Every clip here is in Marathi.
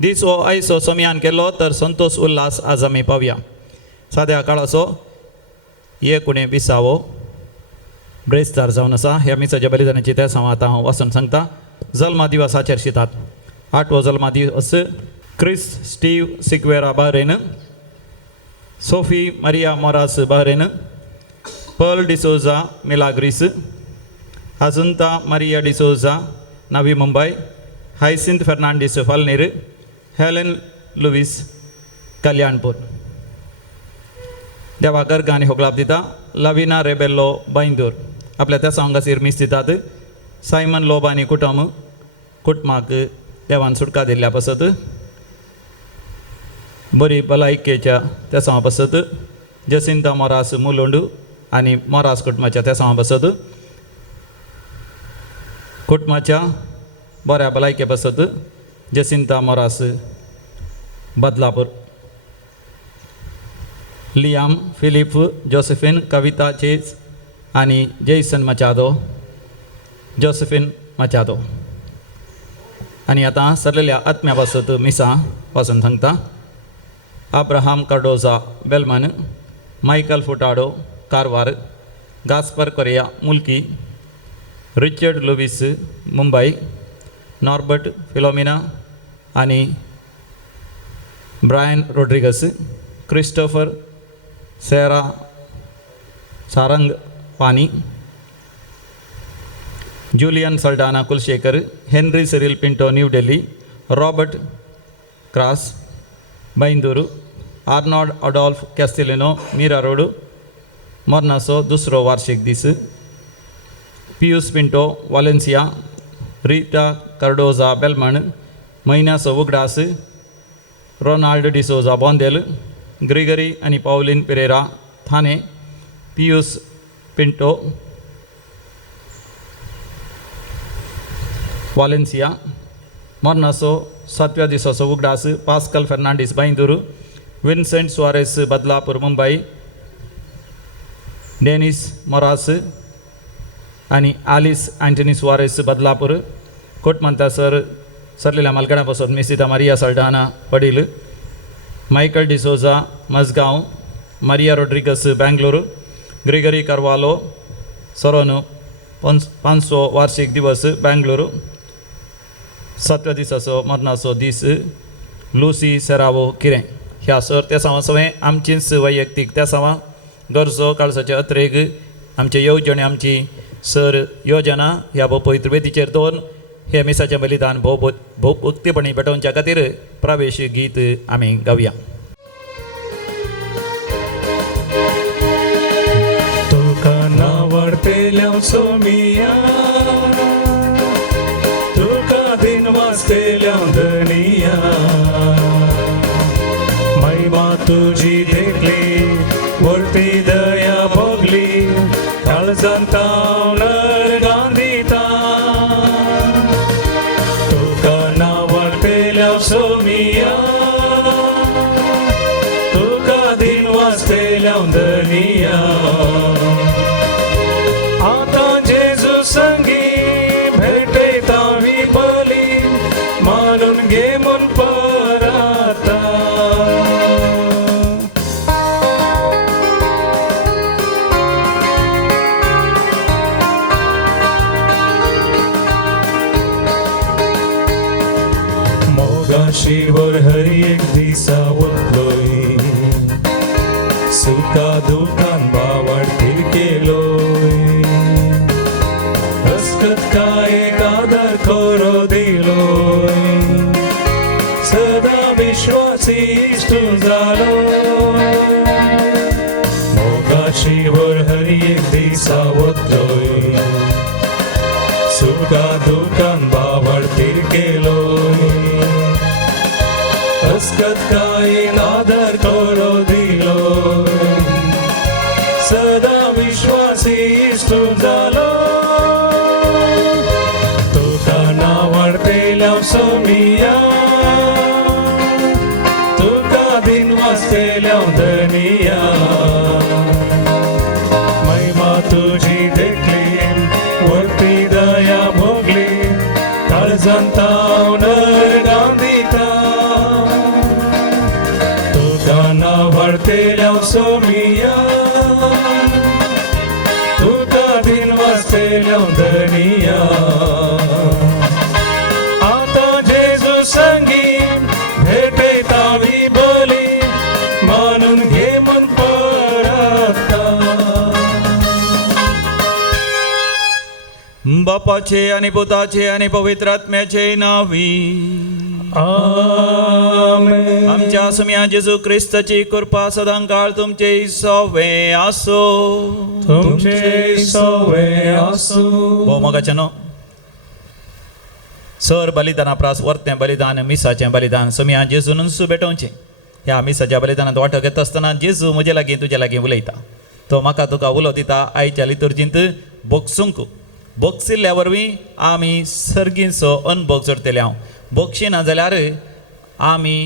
दीस हो आयसो सोमयान केलो तर संतोष उल्हास आज आमी पावया. साद्या काळाचो कुणे विसावो ब्रेस्तार जावन आसा. ह्या मिसाच्या बलिदानाची त्या सांग आतां हांव वाचून सांगता. जल्मा दिवसाचेर शितात. 8वो जल्मा दिवस Chris Steve Sequeira Bahrain, Sophie Maria Moras Bahrain, Pearl D'Souza Milagres, अजुंता Maria D'Souza Navi Mumbai, Hyacinth Fernandes Falnir, Helen Lewis Kalyanpur. देवा गर्ग आनी होगलाप दिता. लविना रेबेल्लो बैंदूर आपल्या त्या सांगासीर मीस दितात. सायमन लोबानी कुटुंबाक देवान सुटका दिल्ल्या पासत बरी भलायकेच्या त्या सांगा पासत जसिंता मोरास मुलोंडू आनी मोरास कुटुंबाच्या त्या सांगा पासत कुटुंबाच्या बऱ्या भलायके पासत Jacinta Moras Badlapur. Liam Philip Josephine Kavita Chase आनी जेसन मचादो जोसेफिन मचादो. आनी आतां सरलेल्या आत्म्या पासत मिसा पासून सांगता. Abraham Cardoza Belman, Michael Furtado Karwar, Gaspar Correa Mulki, Richard Lewis Mumbai, Norbert Philomena आनी ब्रायन रोड्रिगस, क्रिस्टोफर सेरा सारंग पानी, Julian Saldanha Kulshekar, Henry Cyril Pinto New Delhi, Robert क्रॉस Byndoor, Arnold Adolf Castelino Mira Road मोर्नासो दुसरो वार्षिक दीस, Pius Pinto Valencia, Rita Cardozo Belman महिन्यासो उगडास, रोनाल्ड डिसोजा बोंदेल, ग्रिगरी आनी Pauline Pereira Thane, Pius Pinto Valencia मोर्नासो 7व्या दिसाचो उगडास, Pascal Fernandes Byndoor, Vincent Soares Badlapur Mumbai, Dennis Moras आनी आलिस अँटनी सुआरेस बदलापूर. कोटमंता सरलेल्या मालकणा पासून मिसिता Maria Saldanha Padil, Michael D'Souza Mazgaon, Maria Rodrigues Bangalore, Gregory Carvalho सरोनो 500 वार्षिक दिवस बेंगलोर. 7व्या दिसाचो मरणाचो दीस लुसी सेरावो किरें. ह्या सर त्या सांवा सगळें आमचीच वैयक्तीक त्या सांवा गरजो काळसाच्या अत्रेक आमचे येवजणे आमची सर योजना ह्या भोव पवित्र वेदीचेर दवरून हे मिसाचें बलिदान भोव भक्तीपणी पेटोवच्या खातीर प्रवेश गीत आमी गावया. तुका नावडतेल्या सोमिया, तुका दिन वाचतेल्या धनिया, महिमा तुझी देखली वरती दया भोगली, काळजांता नर गांधिता. तुका नावडतेल्या सोमिया, तुका दिन वाचतेल्या धनिया. आता जेजू संगी भेटतावी बली, मानून घे मन परता. मोगाशीवर हरी एक दिसा वतलोय, सुखा दुखान बावडतील केलोय, हसकत काय आदर करो दिलोय, सदा विश्वासी इष्ट जालोय. मोगाशीवर हरी एक दिसा वतलोय, सुखा दुखान बावडतील केलोय, हसकत काय आदर करो दिलोय, सदा विश्वासी इष्ट जालो. तुका नावडतेल्या सोमिया, तुका दिन वाचतेल्या धनिया, महिमा तुझी देखली वरती दया भोगली, काळजांता नर गांधिता. बापाचे आणि पुताचे आणि पवित्र आत्म्याचे नावी. आमेन. आमच्या सम्या जेजू ख्रिस्ताची कृपा सदांकाळ तुमचे सवे असो. तुमचे सवे असो. हो मोगाच्यानो सर बलिदाना प्रास वर्तें बलिदान मिसाचें बलिदान सम्या जेजून सुबेटोवचें. ह्या मिसाच्या बलिदानांत वांटो घेता आसतना जेजू म्हजे लागीं तुजे लागीं उलयता. तो म्हाका तुका उलो दिता. आयच्या लितुर्जींत बोगसूंक बोगसिल्ल्या वरवीं आमी सर्गीचो अनुभव करतले. हांव बोगशिना जाल्यार आमी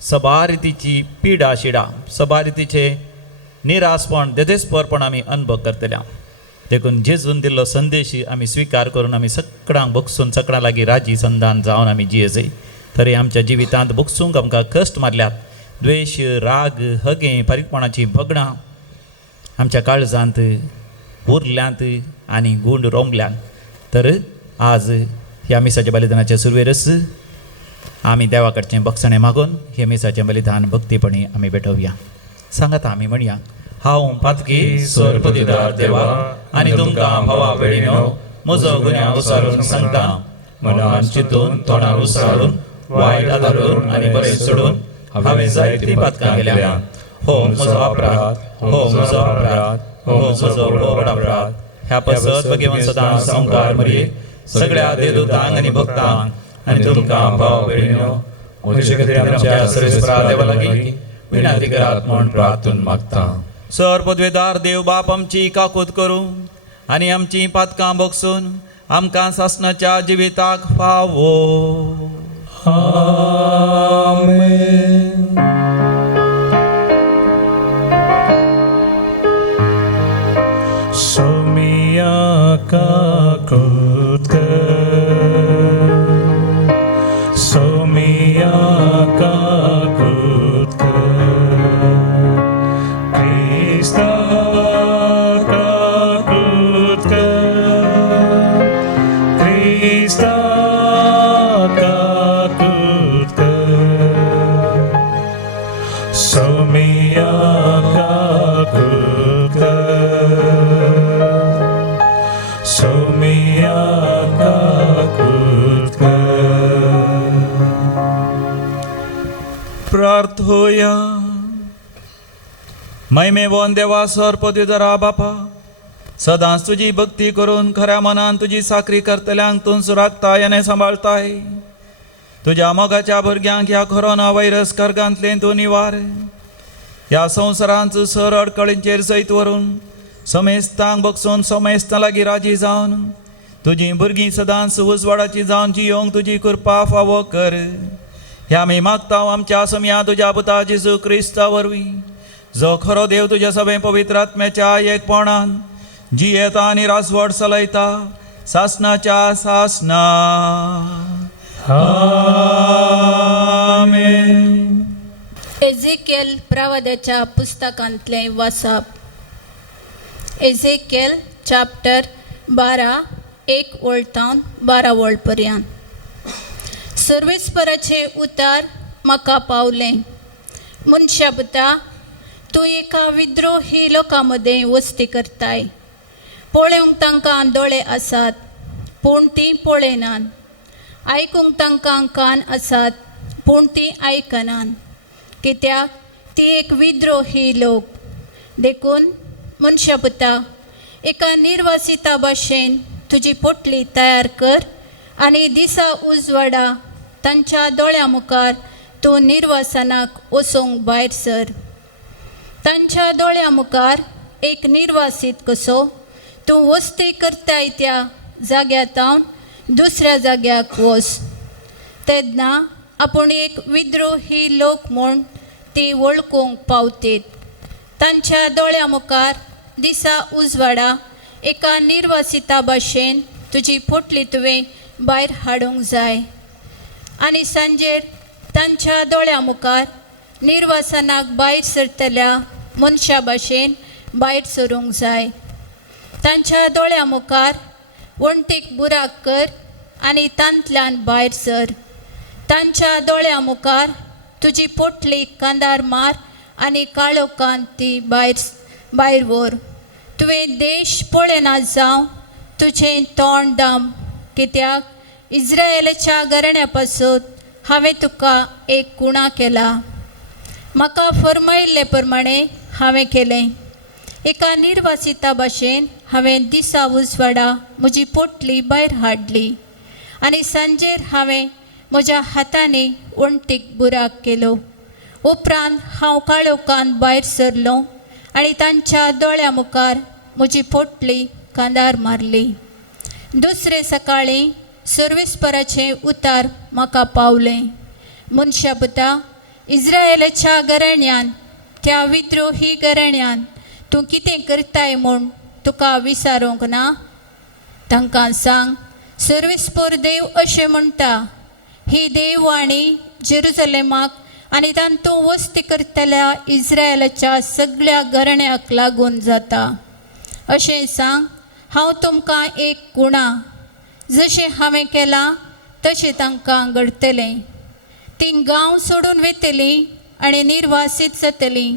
सभा रितीची पिडा शिडा सभा रितीचे निरासपण देदेसपरपण आमी अनुभव करतले. देखून जेजून दिल्लो संदेश आमी स्विकार करून आमी सगळ्यांक बोगसून सगळ्यां लागीं राजी संधान जावन आमी जियेजय. तरी आमच्या जिवितांत बोगसूंक आमकां कश्ट मारल्यात. द्वेश राग हगे फारीकपणाची भगणां आमच्या काळजांत उरल्यांत आनी गूंड रोंबल्यांत. तर आज ह्या मिसाच्या बलिदानाच्या सुरवेरस आमी देवा कडचें बक्षणें मागून हे मिसाचें बलिदान भक्तीपणी आमी भेटोवया. सांगात आमी म्हणया. हांव पातकी सोरपतीदार देवा आनी तुमकां भावा भयणीनो म्हजो गुन्यांव उसारून सांगता. मनान चिंतून तोंडार उसारून वायट आदारून आनी बरें सोडून हांवें जायतीं पातकां केल्या. हो म्हजो अपराध. हो म्हजो अपराध. हो म्हजो व्हड अपराध. ह्या पसत भगवान सदां संवकार मरये सगळ्या देवदूतांक आनी भक्तांक आनी तुमकां भाव भयणीनो म्हजे खातीर आमच्या सर्वेस्परा देवा लागीं विनंती करात म्हूण प्रार्थून मागता. सर पदवेदार देव बाप आमची काकूत करूं आनी आमची पातकां बोगसून आमकां सासणाच्या जिविताक फावो. आमेन. सोमिया काकूत कर. सोमिया काकूत कर. क्रिस्ता काकूत कर. क्रिस्ता काकूत कर. सोमिया काकूत कर. सोमिया काकूत कर. प्रार्थोया. महिमेवंत देवा सर पदवीधरा बापा सदांच तुजी भक्ती करून खऱ्या मनान तुजी साखरी करतल्यांक तूं सुरागताय आनी सांबाळताय. तुज्या मोगाच्या भुरग्यांक ह्या कोरोना व्हायरस कर्गांतले तूं निवार. ह्या संवसारांत सर अडकळींचेर सयत व्हरून समेस्तांक बगसून समेस्तां लागीं राजी जावन तुजी भुरगीं सदांच उजवाडाची जावन जियोंक तुजी कृपा फावो कर. ह्या आमी मागता आमच्या सम्या तुज्या पुता जेजू क्रिस्ता वरवीं जो खरो देव तुज्या सभे पवित्र आत्म्याच्या एकपणान जियेता आनी रासवड चलयता सासणाच्या सासना. आमेन. एझेकिएल प्रवाद्याच्या पुस्तकांतले वाचप. एझेकिएल चॅप्टर 12 1 वळतावन 12 वळपर्यंत. सर्वेस्पराचे उतार म्हाका पावले. मनशा पुता तूं एका विद्रोही लोकां मदें वस्ती करताय. पळोवंक तांकां दोळे आसात पूण तीं पळयनात. आयकूंक तांकां कान आसात पूण तीं आयकनात. कित्याक ती एक विद्रोही लोक. देखून मनशा पुता एका निर्वासिता भाशेन तुजी पोटली तयार कर आनी दिसा उजवाडा तांच्या दोळ्या मुखार तूं निर्वासनाक वचोंक भायर सर. तांच्या दोळ्या मुखार एक निर्वासीत कसो तूं वस्ती करताय त्या जाग्यांतावन दुसऱ्या जाग्याक वच. तेन्ना आपूण एक विद्रोही लोक म्हूण ती वळखूंक पावतीत. तांच्या दोळ्या मुखार दिसा उजवाडा एका निर्वासिता भाशेन तुजी पोटली तुवें भायर हाडूंक जाय आनी सांजेर तांच्या दोळ्या मुखार निर्वासनाक भायर सरतल्या मनशा भाशेन भायर सरूंक जाय. तांच्या दोळ्या मुखार वणटीक बुराक कर आनी तांतल्यान भायर सर. तांच्या दोळ्या मुखार तुजी पोटली कांदार मार आनी काळोखान ती भायर व्हर. तुवें देश पळयना जावं तुझें तोंड दाम, कित्याक इस्रायेलाच्या घराण्या पासून हांवें तुका एक कुणा केला. म्हाका फर्मायिल्ले प्रमाणे हांवें केलें. एका निर्वासिता भाशेन हांवें दिसा उजवाडा म्हजी पोटली भायर हाडली आनी सांजेर हांवें म्हज्या हातांनी वणटीक बुराक केलो. उपरांत हांव काळोखान भायर सरलो आनी तांच्या दोळ्या मुखार म्हजी पोटली कांदार मारली. दुसरे सकाळीं सर्वेस्पराचें उतार म्हाका पावलें. मनशापुता, इस्रायेलाच्या घराण्यान, त्या विद्रोही घराण्यान तूं कितें करताय म्हूण तुका विचारूंक ना? तांकां सांग, सर्वेस्पर देव अशें म्हणटा, ही देववाणी जेरुसलेमाक आनी तांतूं वस्ती करतल्या इस्रायेलाच्या सगळ्या घराण्याक लागून जाता. अशें सांग, हांव तुमकां एक कुणा, जशें हांवें केलां तशें तांकां घडतलें. तीं गांव सोडून वेतलीं आनी निर्वासीत जातलीं.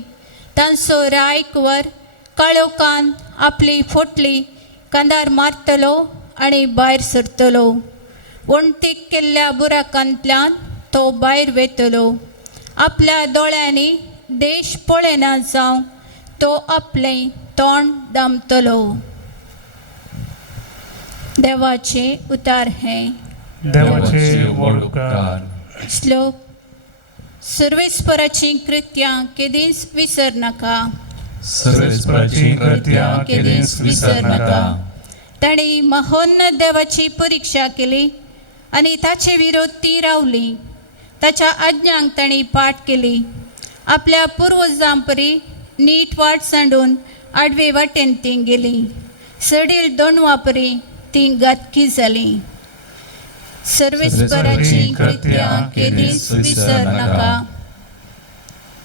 तांचो रायकवर काळोखान आपली फोटली कांदार मारतलो आनी भायर सरतलो. वणटीक केल्ल्या बुराकांतल्यान तो भायर वेतलो. आपल्या दोळ्यांनी देश पळयना जावं तो आपलें तोंड दामतलो. देवाचें उतार हें. देवाचे वळखकार. श्लोक. सर्वेस्पराचीं कृत्यां केदींच विसर नाका. सर्वेस्पराची कृत्यां केदींच विसर नाका. तांणी महोन्नत देवाची परिक्षा केली आनी ताचे विरोध ती रावली. ताच्या आज्ञांक तांणी पाठ केली. आपल्या पुर्वजां परी नीट वाट सांडून आडवे वाटेन तीं गेलीं. सडील दोणवां परी तीं घातकी जालीं. सर्वेस्पराची कृत्यां केदींच विसर नाका.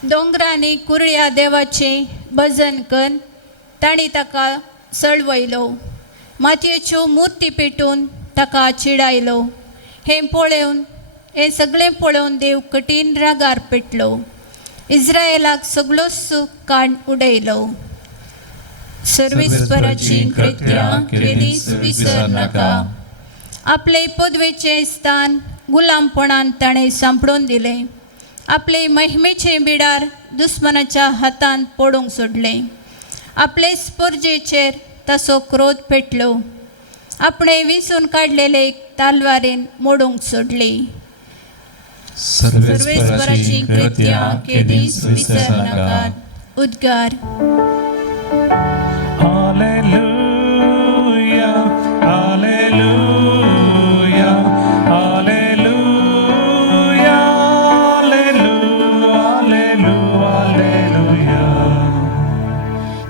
दोंगरांनी कुरळ्या देवाचें भजन कर. तांणी ताका सळवयलो. मातयेच्यो मुर्ती पेटून ताका चिडायलो. हें सगळें पळोवन देव कठीण रागार पेटलो. इस्रायेलाक सगळो सूख काड उडयलो. सर्वेस्पराची कृत्यां केदींच विसर नाका. आपले पदवेचें स्थान गुलामपणान ताणें सांपडून दिलें. आपले महिमेचें बिडार दुस्मनाच्या हातांत पडूंक सोडलें. आपले स्पर्जेचेर ताचो क्रोध पेटलो. आपणे विसून काडलेले तालवारेन मोडूंक सोडली. सर्वेस्पराची कृत्यां केदींच विसर नाकात. उद्गार. हालेलुया, हालेलुया, हालेलुया, हालेलुया.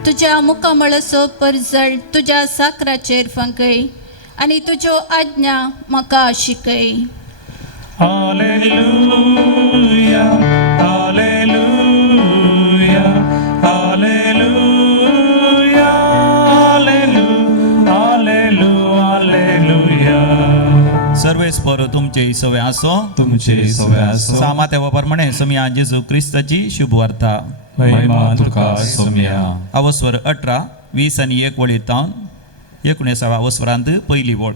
तुज्या मुखामळाचो परजळ तुज्या साकराचेर फंकय आनी तुज्यो आज्ञा म्हाका शिकय. हालेलुया, हालेलुया, हालेलुया, हालेलुया. सर्वेस्पर तुमचे सवय आसो. तुमचे सवय आसो. सामा तेव्हा प्रमाणे समिया जेजू क्रिस्ताची शुभ वार्ता. महिमा तुका सोम्या. अवस्वर 18, 20 आनी 1 वळींतावन 19व्या अवस्वरांत पयली वळ.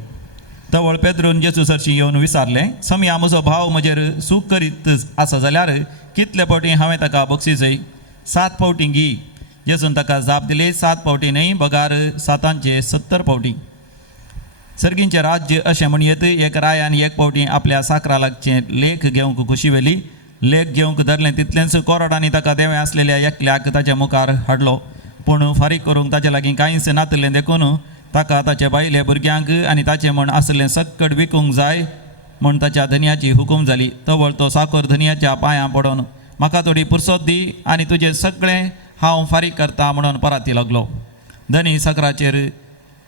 तवळ पेद्रून जेजू सरशी येवन विचारलें, समिया म्हजो भाव म्हजेर सूख करीत आसा जाल्यार कितले फावटी हांवें ताका बक्षिसय? 7 फावटी घी. जेजून ताका जाप दिली, 7 फावटी न्हय, बगार 7 70 फावटी. सर्गींचें राज्य अशें म्हणयत एक रायान 1 फावटी आपल्या साकरा लागचें लेख घेवंक खुशी वेली. लेख घेवंक धरलें तितलेंच कोरोडांनी ताका देवें आसलेल्या एकल्याक ताच्या मुखार हाडलो. पूण फारीक करूंक ताचे लागीं कांयच नातलें देखून ताका ताच्या बायले भुरग्यांक आनी ताचें म्हण आसलें सक्कड विकूंक जाय म्हूण ताच्या धन्याची हुकूम जाली. तवळ तो साकर धन्याच्या पांयां पडोन, म्हाका थोडी पुरसत दी आनी तुजें सगळें हांव फारीक करता म्हणून पराती लागलो. धनी साकराचेर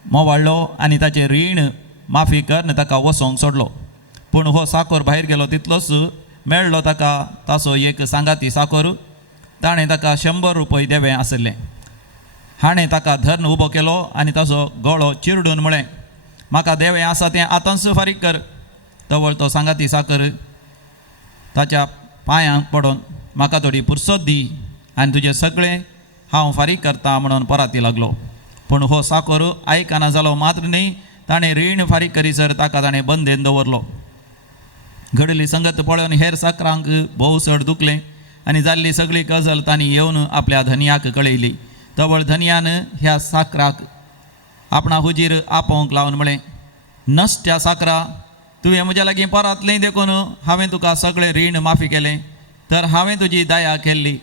मोवाळ्ळो आनी ताचें रीण माफी करन ताका वसोंक सोडलो. पूण हो साकर भायर गेलो तितलोच मेळ्ळो ताका ताचो एक सांगाती साकर. ताणें ताका 100 रुपया देवें आसलें. हाणें ताका धर्न उबो केलो आनी ताचो गळो चिरडून म्हळें, म्हाका देवें आसा तें आतांच फारीक कर. तवळ तो सांगाती साकर ताच्या पांयांक पडोन, म्हाका थोडी पुरसत दी आनी तुजें सगळें हांव फारीक करता म्हणून पराती लागलो. पूण हो साकर आयकना जालो मात्र न्ही, ताणें रीण फारीक करीसर ताका ताणें बंदेन दवरलो. घडली संगत पळोवन हेर साकरांक भोव चड दुखलें आनी जाल्ली सगळी गजाल तांणी येवन आपल्या धनयाक कळयली. तवळ धनयान ह्या साकराक आपणा हुजीर आपोवंक लावन म्हळें, नश्ट्या साकरा, तुवें म्हज्या लागीं परातलें देखून हांवें तुका सगळें रीण माफी केलें, तर हांवें तुजी दया केल्ली.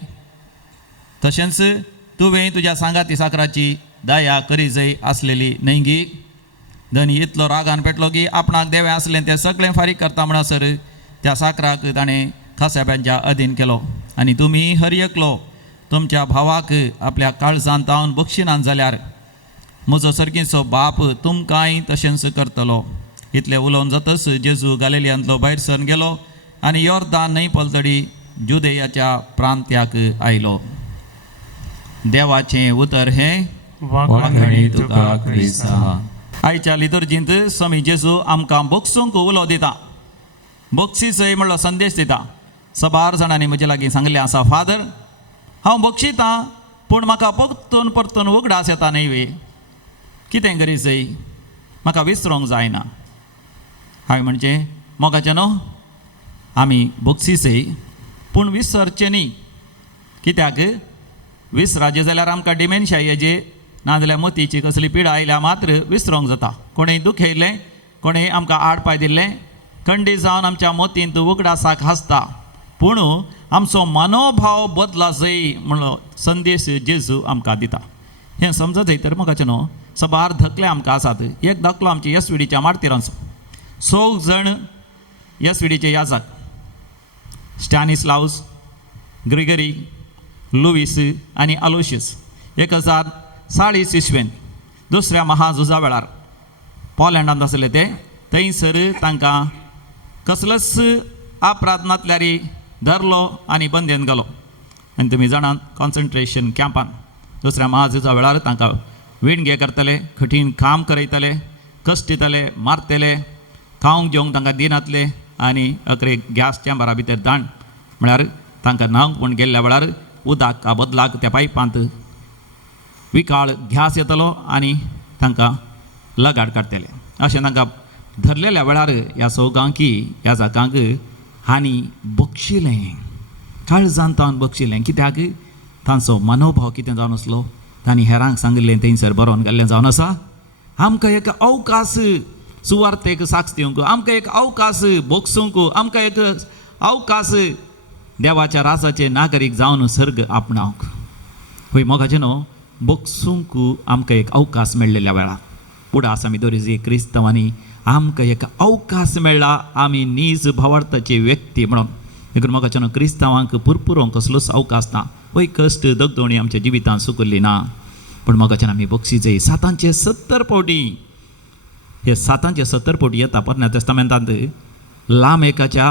तशेंच तुवें तुज्या सांगाती साकराची दया करी जय आसलेली न्हय गी. धनी इतलो रागान पेटलो की आपणाक देवें आसलें तें सगळें फारीक करता म्हणसर त्या साकराक ताणें खासाब्यांच्या अधीन केलो. आनी तुमी हरयकलो तुमच्या भावाक आपल्या काळजांत तावन बक्षिनान जाल्यार म्हजो सर्गीचो बाप तुमकांय तशेंच करतलो. इतलें उलोवन जातच जेजू गालिलियांतलो भायर सरून गेलो आनी योर्दान न्हंय पलतडी जुदेयाच्या प्रांत्याक आयलो. देवाचें उतर हें वाखाणी तुका क्रिस्ता. आयच्या लितुर्जींत स्वामी जेजू आमकां बक्षूंक उलो दिता, बक्षिसय म्हणलो संदेश दिता. सबार जाणांनी म्हजे लागीं सांगलें आसा, फादर हांव बक्षितां पूण म्हाका परतून परतून उगडास येता न्हय वे, कितें करी जय, म्हाका विसरूंक जायना. हांवें म्हणजे मोगाचें न्हू, आमी बक्षिसय पूण विसरचें न्ही. कित्याक विसराचें जाल्यार आमकां डिमेन्शिया येजे नाजाल्यार मतीची कसली पिडा आयल्या मात्र विसरूंक जाता. कोणेंय दुखयलें, कोणेंय आमकां आडपाय दिल्लें, खंडी जावन आमच्या मतींत उगडासाक हांसता, पूण आमचो मनोभाव बदला जय म्हणलो संदेश जेजू आमकां दिता. हें समजत तर मोगाचें न्हू. सबार धकले आमकां आसात. एक धाकलो आमच्या येसविडीच्या मार्तिरांचो. 6 जण येसविडीचे याजक, स्टॅनिस्लावस, ग्रिगरी, लुईस आनी अलोशियस 1040 इस्वेन दुसऱ्या महाझुजा वेळार पोलंडांत आसले ते. थंयसर तांकां कसलोच अपराधनांतल्यार धरलो आनी बंदेन गेलो. आनी तुमी जाणात कॉन्सन्ट्रेशन कॅम्पान दुसऱ्या महाझुजा वेळार तांकां विणगे करतले, कठीण काम करयतले, कश्ट दितले, मारतले, खावंक जेवंक तांकां दिनातले आनी अकरे गॅस चॅम्बरा भितर धाड म्हळ्यार तांकां न्हांवंक पूण गेल्ल्या वेळार उदका बदलाक त्या पायपांत विकाळ घ्यास येतलो आनी तांकां लगाड काडटले. अशें तांकां धरलेल्या वेळार ह्या सौगांकी ह्या जाकांक हांणी बक्षिलें, काळजांत तावन बक्षिलें. कित्याक तांचो मनोभाव कितें जावन आसलो, तांणी हेरांक सांगिल्लें थंयसर बरोवन गेल्लें जावन आसा. आमकां एक अवकाश सुवार्थेक साक्ष दिवंक, आमकां एक अवकाश बोगसूंक, आमकां एक अवकाश देवाच्या राजाचे नागरीक जावन सर्ग आपणावंक. हय मोगाचें न्हू, बोगसूंक आमकां एक अवकाश मेळ्ळेल्या वेळार उडास आमी दोरी क्रिस्तवांनी आमकां एक अवकाश मेळ्ळा. आमी नीज भावार्थाचे व्यक्ती म्हणून देखून मोगाचें न्हू, क्रिस्तांवांक पुरपुरोंक कसलोच अवकाश ना. वय कश्ट दगदोणी आमच्या जिवितांत सुकल्ली ना. पूण मोगाचें आमी बक्षिजे 770 पावटी, हे 770 पावटी येता पोरण्या तेस्तामेंतांत. लामेकाच्या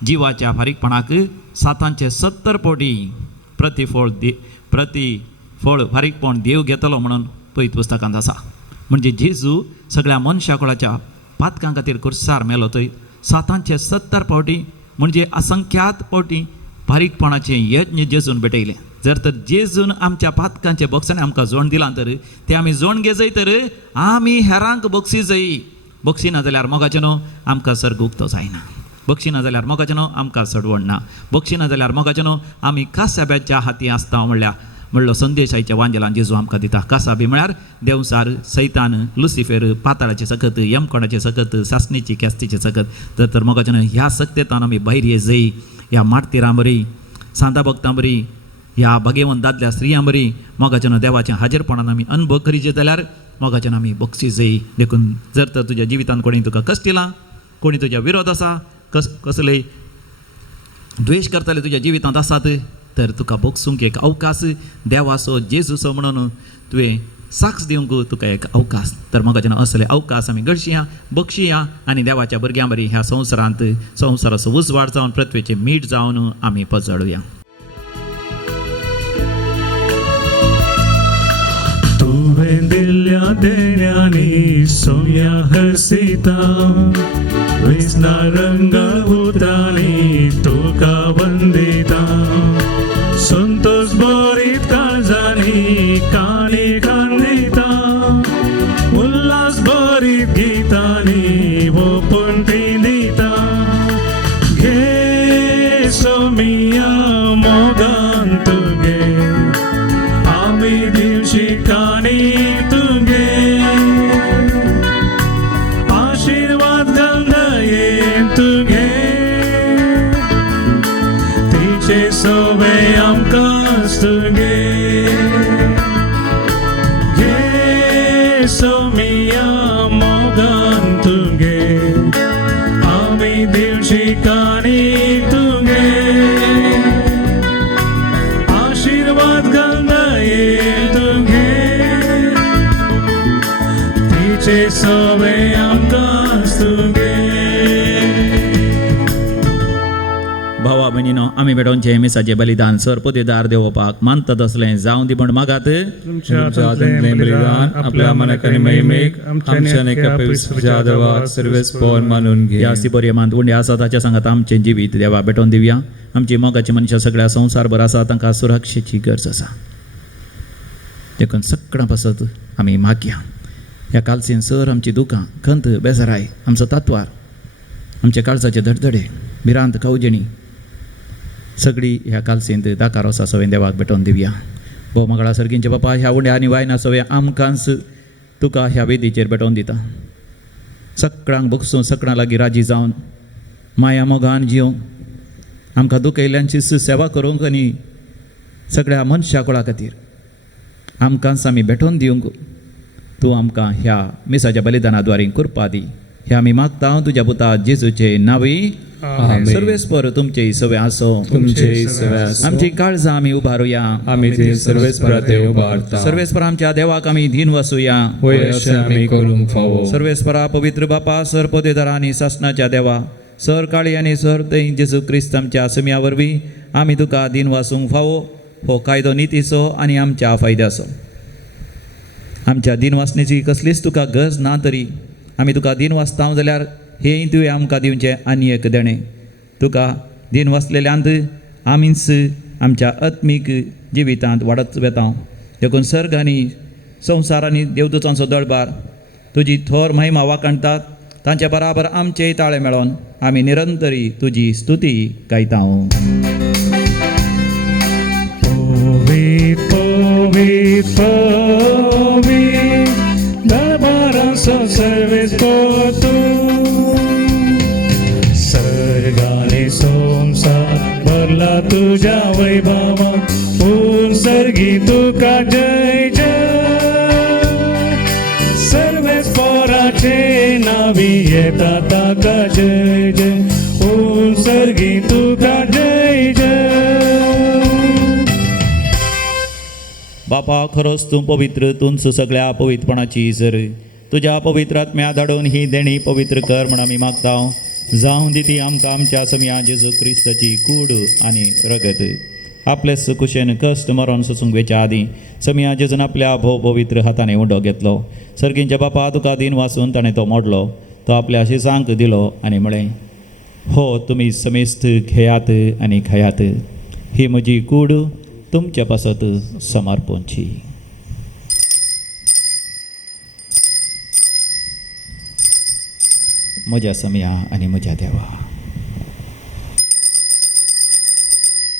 जिवाच्या फारीकपणाक 770 पावटी प्रतिफळ फारीकपण देव घेतलो म्हणून पयत पुस्तकांत आसा. म्हणजे जेजू सगळ्या मनशा कुळाच्या पातकां खातीर कुर्सार मेलो थंय 770 पावटी, म्हणजे असंख्यात पावटी फारीकपणाचें यज्ञ जेजून भेटयलें. जर तर जेजून आमच्या पातकांचे बक्षांनी आमकां जोड दिलां तर ते आमी जोड घेजय तर आमी हेरांक बक्षी जय. बक्षी ना जाल्यार मोगाचें न्हू आमकां सर्ग उक्तो जायना. बक्षी ना जाल्यार मोगाचें न्हू आमकां सडवण ना. बक्षी ना जाल्यार मोगाचें न्हू आमी कासाब्याच्या हाती आसता म्हणलो संदेश आयच्या वांजेलान जेजू आमकां दिता. कासाबी म्हळ्यार देवसार, सैतान, लुसिफेर, पाताळाचे सकत, यमकोणाचे सकत, सासणेची कॅस्तीचे सकत. तर मोगाचें न्हू ह्या सक्तेतान आमी भायर येजय. ह्या मार्तिरां बरी, सांता भक्तां बरी, ह्या भगेवंत दादल्या स्त्रियां बरी मोगाचें न्हू देवाच्या हाजीरपणान आमी अनुभव करीचे जाल्यार मोगाचें न्हू आमी बक्षीस जय. देखून जर तर तुज्या जिवितांत कोणी तुका कश्ट दिलां, कोणी तुज्या विरोध आसा, कसले द्वेश करतले तुज्या जिवितांत आसात, तर तुका बोगसूंक एक अवकाश देवाचो जेजूचो म्हणून तुवें साक्ष दिवंक तुका एक अवकाश. तर मोगाचें न्हू असले अवकाश आमी घडशिया, बक्षिया आनी देवाच्या भुरग्यां बरी ह्या संवसारांत संवसाराचो उजवाड जावन पृथ्वीचें मीठ जावन आमी पजळुया. तुवें दिल्ल्या देण्यानी सोम्या हरसिता, विस्ना रंग उतानी तुका वंदिता. संतोष बरीत काळजांनी काणी खांदिता, उल्हास बरीत मिया मोगान तुगे आमी दिवशी कानी तुगे आशीर्वाद घालनाये तुगे तिचे सोबे आमकां तुगे सोमिया मोगान तुगे आमी दिवशी कानी तुगे आशीर्वाद घालनाये तुगे तिचे सोबे आमकां तुगे भावा भयणीनो आमी बेडोनचे मिसाचे बलिदान सरपोतेदार देवपाक मानतात असलें जावं दी म्हण मागात तुमच्या हातांतलें बलिदान आपल्या मनाक आनी महिमेक आमच्या एका पवित्र देवाक सर्वेस्पण मानून घे या सिबोरियमांत उंडे आसा ताच्या सांगात आमचें जिवीत देवा भेटोवन दिवया आमची मोगाची मनशां सगळ्या संवसारभर आसा तांकां सुरक्षेची गरज आसा देखून सगळ्यां पासत आमी मागया ह्या कालसीन सर आमची दुकां खंत बेजाराय आमचो तातवार आमचे काळजाचे धडधडे भिरांत कावजणी सगळी ह्या कालसींत दाकार आसा सवय देवाक भेटोवन दिवया भोव मंगळा सर्गींचे बापा ह्या उंड्या आनी वायना सवय आमकांच तुका ह्या वेदीचेर भेटोवन दिता सगळ्यांक बगसून सगळ्यां लागीं राजी जावन माया मोगान जियोंक आमकां दुखयल्यांची सेवा करूंक आनी सगळ्या मनशा कुळा खातीर आमकांच आमी भेटोवन दिवंक तूं आमकां ह्या मिसाच्या बलिदाना कृपा दी हे आमी मागता तुज्या पुता जेजूचे नांवी सर्वेस्पर तुमचे सवय आसो तुमचे सवय आसो आमची काळजां आमी उबारुया आमी ते सर्वेस्पराते उबारता सर्वेस्पर आमच्या देवाक आमी धीन वसूया होय अशें आमी करूंक फावो सर्वेस्परा पवित्र बापा सर पोतेदारा आनी सासणाच्या देवा सर काळी आनी सर थंय जेजू क्रिस्त आमच्या समिया वरवीं आमी तुका दिन वासूंक फावो हो कायदो नितीचो आनी आमच्या फायद्याचो आमच्या दिन वासणेची कसलीच तुका गरज ना तरी आमी तुका दिन वाचता जाल्यार हेंय तुवें आमकां दिवचें आनी एक देणें तुका दिन वाचलेल्यांत आमीच आमच्या आत्मीक जिवितांत वाडत वेता देखून सर्ग आनी संवसार आनी देवदूतांचो दळबार तुजी थोर महिमा वाकणटात तांचे बराबर आमचेय ताळे मेळोन आमी निरंतरी तुजी स्तुती गायता Povit, povit, povit, दरबारांचो सर्वेस्पर तूं सर्गाने संसार भरला तुझ्या वैभवान पूर्ण सर्गी तुका जय जय सर्वेस्पराचे नावी येता ताका जय जय पूर्ण सर्गी तुका जय जय बापा खरोच तूं पवित्र तूंच सगळ्या पवित्रपणाची सर तुज्या पवित्र आत्म्या धाडून ही देणी पवित्र कर म्हण आमी मागता जावं दी ती आमकां आमच्या समिया जेजू क्रिस्ताची कूड आनी रगत आपलेच कुशेन कश्ट मरण सोसूंक वेच्या आदीं समिया जेजून आपल्या भोव पवित्र हाताने उंडो घेतलो सर्गींच्या बापा तुका दिन वाचून ताणें तो मोडलो तो आपल्या शिसांक दिलो आनी म्हळें हो तुमी समेस्त घेयात आनी खयात ही म्हजी कूड तुमच्या पासत समर्पणची म्हज्या समिया आनी म्हज्या देवा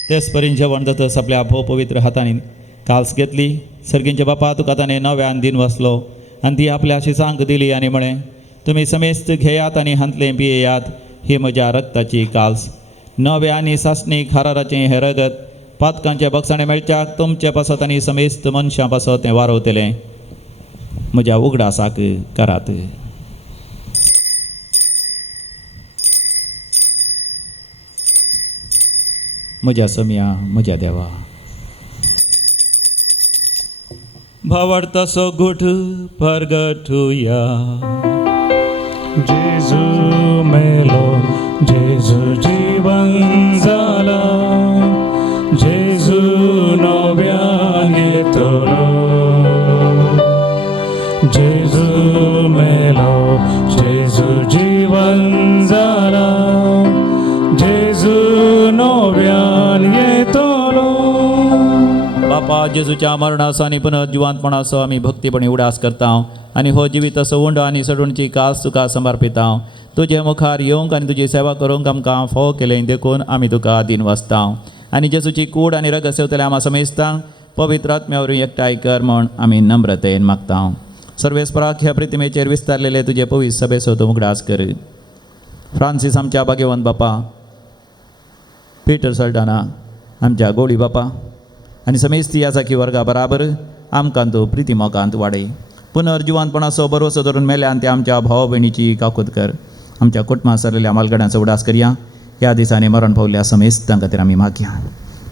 तेच परीन जेवण जातस आपल्या भोव पवित्र हातांनी काल्स घेतली सर्गींच्या बापा तुका ताणें नव्यान दिन वाचलो आनी ती आपल्या शिसांक दिली आनी म्हळें तुमी समेस्त घेयात आनी हांतलें पियेयात ही म्हज्या रक्ताची काल्स नवे आनी सासणीक हाराराचें हें रगत पातकांचे बगसाणे मेळच्याक तुमचे पासत आनी समेस्त मनशां पासत तें वारवतलें म्हज्या उगडासाक करात म्हज्या समिया म्हज्या देवा भावार्थाचो घोट परगटुया जेजू मेलो जेजू जीवन जाला जेजू नव्यान येतलो जेजू मेलो जेजू जीवन जाला जेजू नव्यान येतलो बापा जेजूच्या मरणाचो आनी पुनर्जिवांतपणाचो आमी भक्तीपणी उडास करता आनी हो जिवीत असो उंड आनी सडूणची कास तुका समर्पिता तुजे मुखार येवंक आनी तुजी सेवा करूंक आमकां फोव केलें देखून आमी तुका दिन वसता आनी जेजूची कूड आनी रगत सेवतले आमी समेजता पवित्र आत्म्यावरून एकठांय कर म्हूण आमी नम्रतेन मागता सर्वेस्पराक ह्या प्रतिमेचेर विस्तारलेले तुजे पवित्र सभेचो तूं उगडास कर फ्रांसीस आमच्या भाग्यवंत बापा पीटर सल्टाना आमच्या गोळी बापा आनी समेस्ती ह्या साखी वर्गा बराबर आमकां तूं प्रिती मोगांत वाडय पुनर्जिवांतपणाचो भरवसो धरून मेल्यान ते आमच्या भाव भयणीची काकूत कर आमच्या कुटुंबां सरलेल्या मालगड्यांचो उडास करया ह्या दिसांनी मरण पावल्या समेस्तां खातीर आमी मागया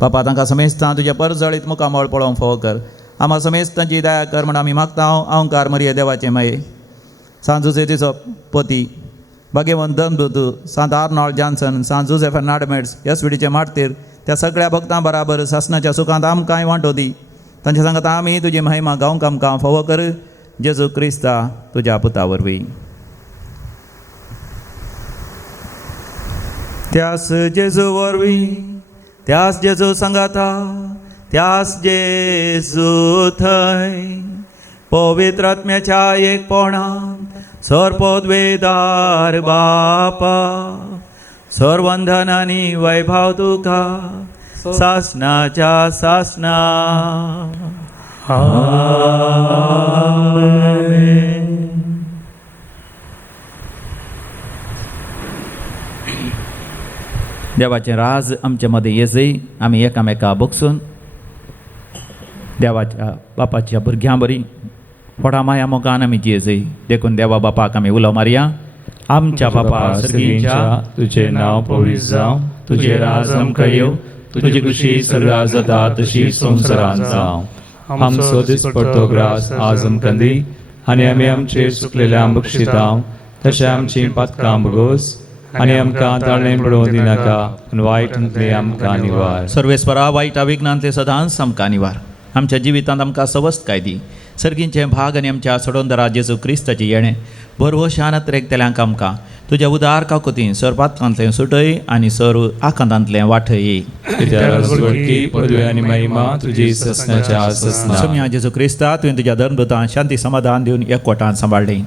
बापा तांकां समेस्तां तुज्या परजळीत मुखामळ पळोवंक फोव कर आम्हा समेस्तांची दया कर म्हण आमी मागता अवंकार मरिये देवाचे माये सांत जोसेफीचो पती भाग्यवंत दनदूत सांत आर्नॉल्ड जॉन्सन सांत जोसेफ फर्नांडमेड्स येसुडीचे मार्तीर त्या सगळ्या भक्तां बराबर सासणाच्या सुखांत आमकांय वांटो दी तांच्या सांगात आमी तुजी महिमा गावंक आमकां फोव कर जेजू क्रिस्ता तुज्या पुता वरवीं त्यास जेजू वरवीं त्यास जेजू सांगाता त्यास जेजू थंय पवित्र आत्म्याच्या एकपणांत सर्पोद्वेदार बापा सर्वंधन आनी वैभव तुका सासणाच्या सासणा देवाचें राज आमचे मदें येजय आमी एकामेका बगसून देवाच्या बापाच्या भुरग्यां बरी व्हडा माया मोगान आमी जियेजय देखून देवा बापाक आमी उलो मारया आमच्या बापा सर्गींच्या तुझे नाव पवित्र जावं तुझे राज आमकां येवं तुजी खुशी सर्गा जाता तशी संवसारांत जावं आमचो दिसपडटो ग्रास आज आमकां दी आनी आमी आमचेर चुकलेल्या बक्षिता तशें आमची पातकां बगोस आनी आमकां ताळणें पडोवंक दिनाका आनी वायटांतले आमकां निवार सर्वेस्परा वायटा विघ्नांतले सदांच आमकां निवार आमच्या जिवितांत आमकां सवस्त दी सर्गींचे भाग आनी आमच्या सोडोंदरा जेजू क्रिस्ताचे येणें बरोबर शानत रेगतल्यांक आमकां तुज्या उदार काकुतीन सरपातकांतलें सुटय आनी सर आकांतांतलें वाठय पदवी आनी महिमा तुजी ससनाच्या ससना सम्या जेजू क्रिस्ता तुवें तुज्या धर्मदूतांक शांती समाधान दिवन एकवटान सांबाळलें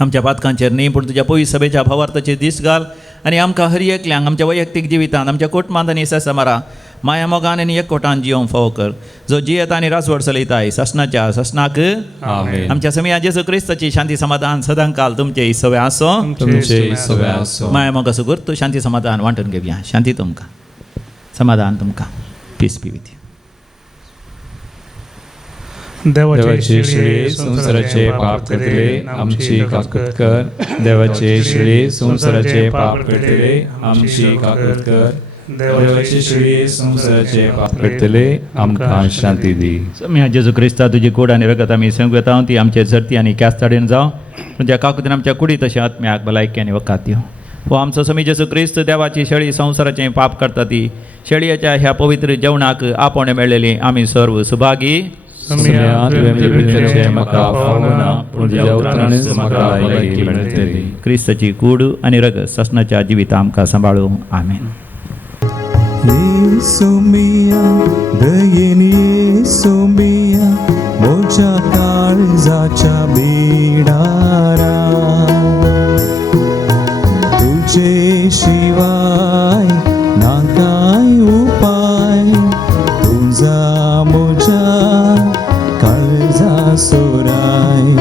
आमच्या पातकांचेर न्ही पूण तुज्या पवित्र सभेच्या भावार्थाचेर दीस घाल आनी आमकां हर एकल्यांक आमच्या वैयक्तीक जिवितांत आमच्या कुटुंबांत आनी समारा माया मोगान आनी एकवटान जियोंक फोव कर जो जियेत आनी रासवड चलयताय ससनाच्या ससनाक आमच्या समिया जेजू क्रिस्ताची शांती समाधान सदांकाल तुमचे सवे आसो माया मोगा सुगूर तूं शांती समाधान वांटून घेवया शांती तुमकां समाधान तुमकां पीस बी विथ देवाचे श्री संसाराचे पाप करतले आमची काकूत कर देवाचे श्री संसाराचे पाप करतले आमची काकूत कर देवाचे श्री संसाराचे पाप करतले आमकां शांती दी सम्या जेजू क्रिस्ता तुजी कूड आनी रगत आमी संग येता ती आमचे सर्ती आनी क्यास्ताडेन जावं तुज्या काकुतीन आमच्या कुडी तशें आत्म्याक भलायकी आनी वकात दिवं हो आमचो समी जेजू क्रिस्त देवाची शेळी संसाराचें पाप करता ती शेळयेच्या ह्या पवित्र जेवणाक आपोवणें मेळ्ळेली आमी सर्व सुभागी क्रिस्ताची कूड आनी रगत ससनाच्या जिवितां आमकां सांबाळूं आमेन येसुमिया दयेन येसुमिया मोच्या काळजाच्या बिडारा तुझे शिवाय ना काय उपाय तुझा मोच्या काळजा सोराय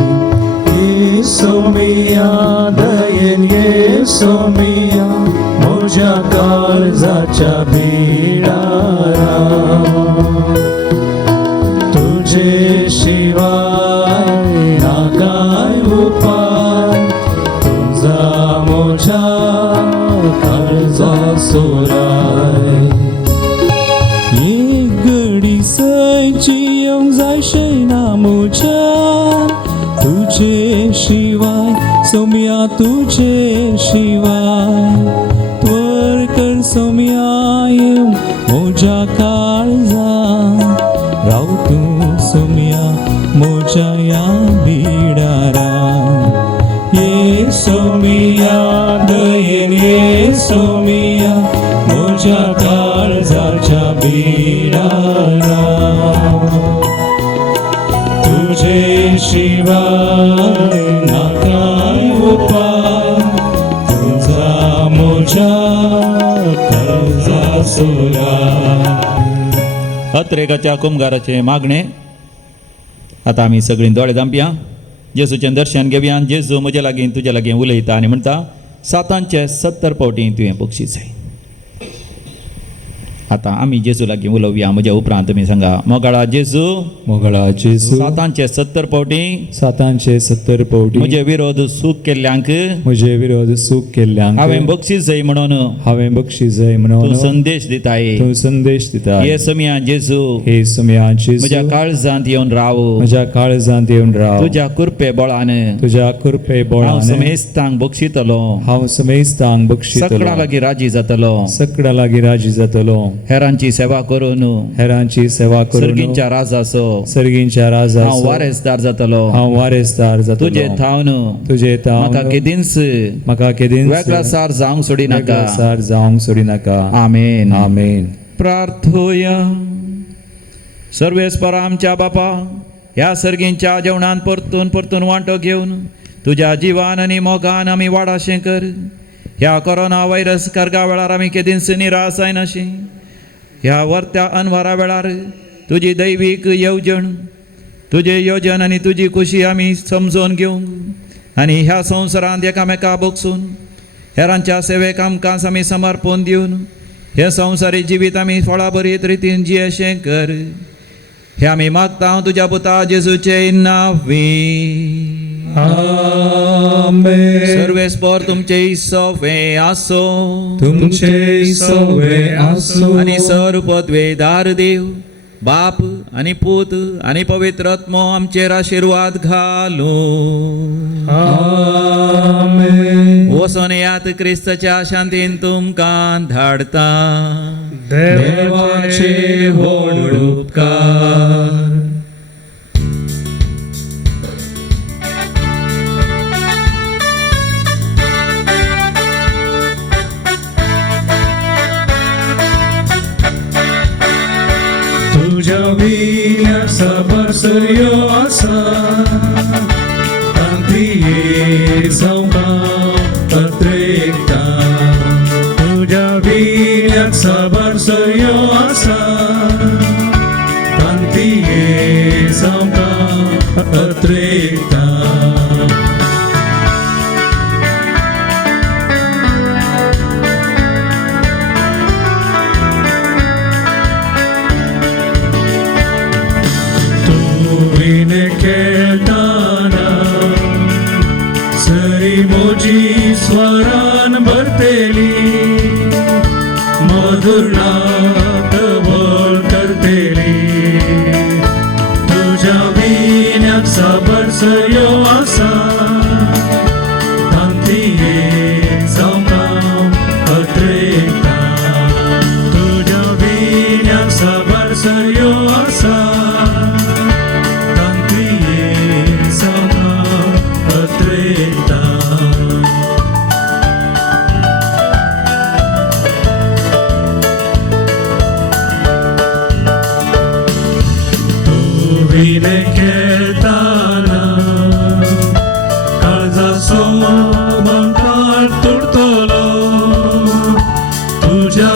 येसुमिया दयेन येसुमिया मोच्या काळजाच्या बिडारा तुझे शिवाय ना काय उपाय तुझा मोच्या काळजा सोराय एक घडी सयची येवंक जाय शैना मोच्या तुझे शिवाय सोम्या तुझे शिवाय त्वर कर सोम्या येव मोच्या काळजा राव तूं सोम्या मोच्या या बिडारा ये सोमिया दयेन ये सोमिया मोच्या काळजाच्या बिडाला तुझे शिवाय ना काय उपाय तुझा मोजा कर्जा सोला. अत्रेकाच्या कुंभाराचे मागणे. आता आमी सगळीं दोळे धांपया, जेजूचें दर्शन घेवया. जेजू म्हजे लागीं तुजे लागीं उलयता आनी म्हणटा 770 फावटी तुवें बक्षीस जाय. आता आमी जेजू लागीं उलोवया. म्हज्या उपरांत तुमी सांगा, मोगाळा जेजू मोगळा जेजू 770 फावटी 770 फावटी म्हजे विरोध सूख केल्ल्यांक म्हजे विरोध सूख केल्ल्यांक हांवें बक्षीस जाय म्हणून हांवें बक्षीस जाय तूं म्हणून संदेश दिताय. तूं संदेश दिता. हे समया जेजू हे सुम्या म्हज्या जेजू काळजांत येवन राव. म्हज्या काळजांत येवन राव. तुज्या कुरपे बळान तुज्या कुरपे हांव बोळान समेस्तांक बक्षितलो. हांव समेस्तांक सकडा बक्षितलो. लागीं राजी जातलो. सकडा लागीं राजी जातलो. हेरांची सेवा करून हेरांची सेवा करून सर्गींच्या राजाचो सर्गींच्या राजा हांव वारेसदार जातलो. हांव वारेसदार जातलो. तुजे थावन तुजे म्हाका तावन केदींच म्हाका केदींच वेगळासार जावंक सोडी नाका. वेगळासार जावंक सोडी नाका. आमेन. आमेन. प्रार्थोया. सर्वेस्परा आमच्या बापा, ह्या सर्गींच्या जेवणान परतून परतून वांटो घेवन तुज्या जिवान आनी मोगान आमी वाडाशें कर. ह्या कोरोना व्हायरस कर्गा वेळार आमी केदींच निराश जायनाशी. ह्या वर्त्या अनवरा वेळार तुजी दैवीक येवजण, तुजे योजन आनी तुजी खुशी आमी समजून घेवंक आनी ह्या संवसारांत एकामेका बोगसून हेरांच्या सेवेक आमकांच आमी समर्पण दिवन हे संवसारी जिवीत आमी फळां बरीत रितीन जियेशें कर. हे आमी मागता तुज्या पुता जेजूचे नांवी. आमेन. सर्वेस्पर तुमचे सवे आसो. तुमचे सवे आसूं आनी सर्वपदवेदार देव बाप आनी पूत आनी पवित्र आत्मो आमचेर आशिर्वाद घालू. आमेन. वचून यात क्रिस्ताच्या शांतीन तुमकां धाडता. देवाचे व्हड उपकार. तुझ्या विण्याक सबरसयो आसा तांती जावंका अत्रेकता. तुझ्या विण्याक सबरसयो आसा तांती जावंका अत्रेकता. खेळताना सरी मोजी स्वरान भरतेली मधुर नाद बोल करतेली. तुझ्या विण्याक सबरसयो आसा तांती जावंका अत्रेकता. तुझ्या विण्याक सबरसयो आसा खेळताना काळजाचो बंकाळ तुडतलो तुझ्या